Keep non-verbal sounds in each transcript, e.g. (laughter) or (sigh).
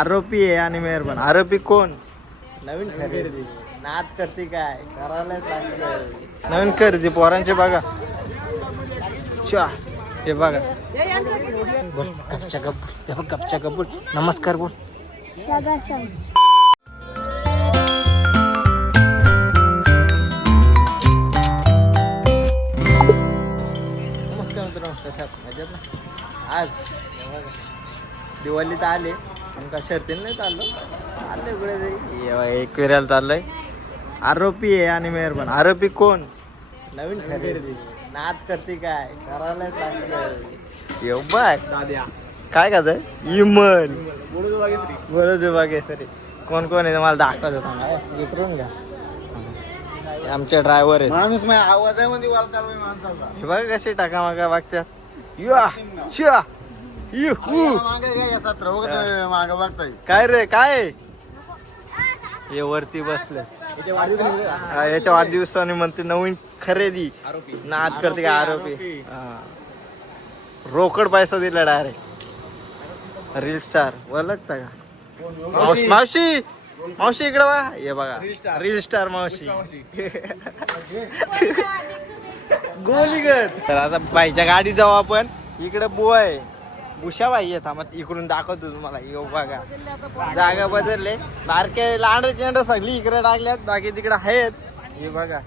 आरोपी आहे आणि मेहरबान. आरोपी. कोण? नवीन खरेदी. नाद करते काय? करायलाच लागतं. नवीन खरेदी पोरांचे बघा. चा हे बघा. बोल गपच्या गप हे बघ गपच्या गप बोल. नमस्कार बोल. नमस्कार मित्रांनो आहात? मजेत ना? आज दिवाळीत आले. आमका शर्तीन नाही चाललो. आले इकडे तरी. हे बघा, एक वेळेला चाललंय. आरोपी आहे आणि मेहरबान आरोपी कोण? नवीन खरेदी. नाद करते काय? करायलाच लागतं. येऊ बघ काय का इमन बरोबर बागे तरी. कोण कोण आहे? मला दाखवत होता ना इकडून घ्या. आमचे ड्रायव्हर आहेत. माणूस आवाजामध्ये हे बघा कसे टाका मागा वागत्यात या. शिया हू. काय? सत्र मागे बघताय. काय रे काय? हे वरती बसले. हा, याच्या वाढदिवसाने म्हणते नवीन खरेदी. नाच करते का आरोपी हा. रोकड पैसा दिला डायरेक्ट रील स्टार ओळखता का? मावशी मावशी मावशी इकडे बघा हे बघा. रील स्टार मावशी. (laughs) गोलीगत. तर आता बाईच्या गाडी जाऊ आपण. इकडे बुवा आहे. उषाबाई बाई आहे मग इकडून दाखवतो तुम्हाला. येऊ बघा. जागा बदलले. बारके लांड चेंड सगळी इकडे टाकल्यात बाकी तिकडे आहेत. हे बघा.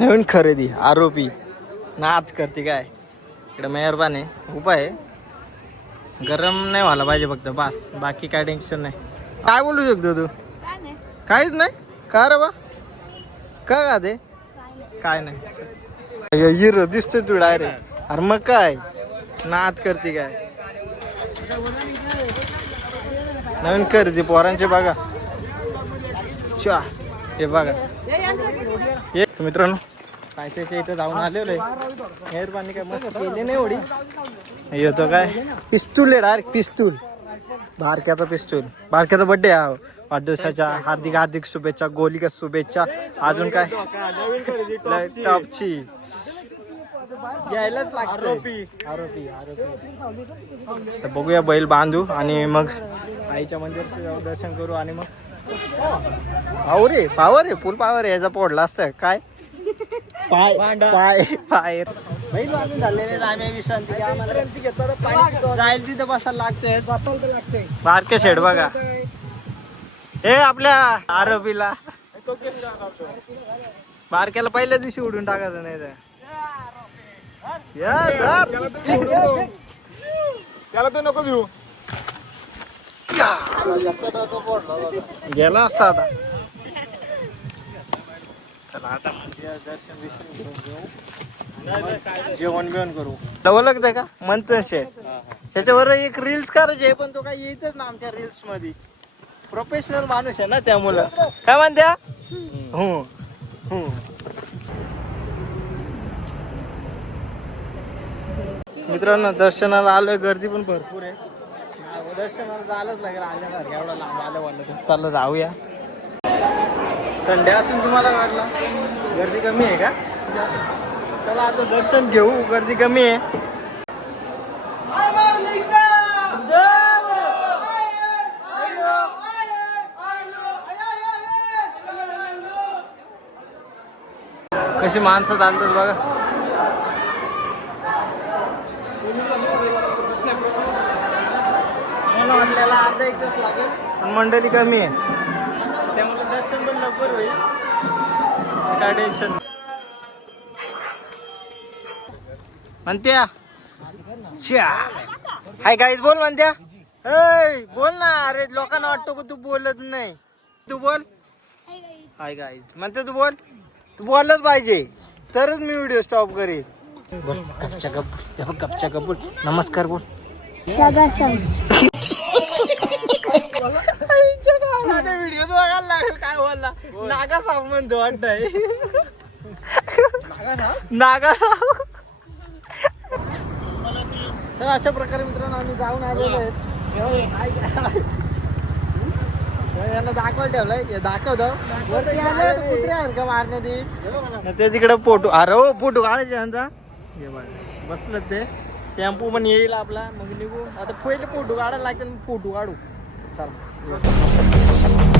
नवीन खरेदी आरोपी. नाच करते काय? इकडे मेहरबान. आहे उपाय आहे. गरम नाही व्हायला पाहिजे फक्त बस. बाकी काय टेन्शन नाही. काय बोलू शकतो तू? काहीच नाही? का रे बा? का का ते काय नाही. हिरो दिसतोय तू डायरेक्ट अरे मग काय? नाच करते काय? नवीन खरेदी पोरांचे बघा. चा हे बघा. मित्रांनो पायथ्याच्या इथं जाऊन आलेलो आहे मेहरबानी काय मस्त केली नाही एवढी. येतो काय? पिस्तूल आहे डायरेक्ट पिस्तूल. बारक्याचा पिस्तूल. बारक्याचा बर्थडे हा. वाढदिवसाच्या हार्दिक हार्दिक शुभेच्छा गोलिका शुभेच्छा. अजून काय? टॉपची यायलाच आरोपी. आरोपी आरोपी. तर बघूया बैल बांधू आणि मग आईच्या मंदिर दर्शन करू आणि मग पावर आहे पावर आहे फुल पावर आहे. याचा पोडला असतं काय? पाय पाय पाय. बांधून झालेले आम्ही विश्रांती घ्या आम्हाला जायला तिथं बसायला लागतंय बारके शेड बघा. हे आपल्या आरोपीला बारक्याला पहिल्या दिवशी उडून टाकायचं नाही तर. या, धर. त्याला तो नको घेऊ गेला असता आता. चला आता दर्शन बिर्शन घेऊन घेऊ जेवण बिवण करू. ओळखतंय का? मंथन शेठ त्याच्यावर एक रील्स करायचे आहे, पण तो काही येतच ना आमच्या रील्समध्ये. प्रोफेशनल माणूस आहे ना त्यामुळं काय म्हणत्या? हो. हो. मित्रांनो दर्शनाला आलोय गर्दी पण भरपूर आहे. दर्शनाला जायलाच लागेल आल्यासारखं एवढा लांब आलं वाटलं तर चला जाऊया. संडे असून तुम्हाला वाटला? गर्दी कमी आहे का? चला आता दर्शन घेऊ गर्दी कमी आहे. कशी माणसं चालतात बघा. वाटलेला अर्धा एक तास लागेल. पण मंडळी कमी आहे. त्यामुळे दर्शन पण लवकर होईल. काय टेन्शन म्हणत्या च्या हाय गाईज बोल म्हणत्या. हय बोल ना अरे लोकांना वाटतो का तू बोलत नाही. तू बोल. हाय गाईज म्हणते तू बोल. तू बोललंच पाहिजे तरच मी व्हिडिओ स्टॉप करीन. बोल गपच्या गप गपच्या गप बोल. नमस्कार बोल व्हिडिओ बघायला लागेल काय बोलला नागा साप म्हणतो वाटत नागा तर अशा प्रकारे मित्रांनो आम्ही जाऊन आलेलो आहेत. यांना दाखवायला ठेवलंय दाखव दाखवतो. वरती आले तर कुत्र्यासारखं मारण्यात येईल ते तिकडे फोटो अरे हो फोटो काढायचे यांचा. हे बसलं ते. टेम्पो पण येईल आपला. मग निघू. आता पहिले फोटो काढायला लागते फोटो काढू. चला.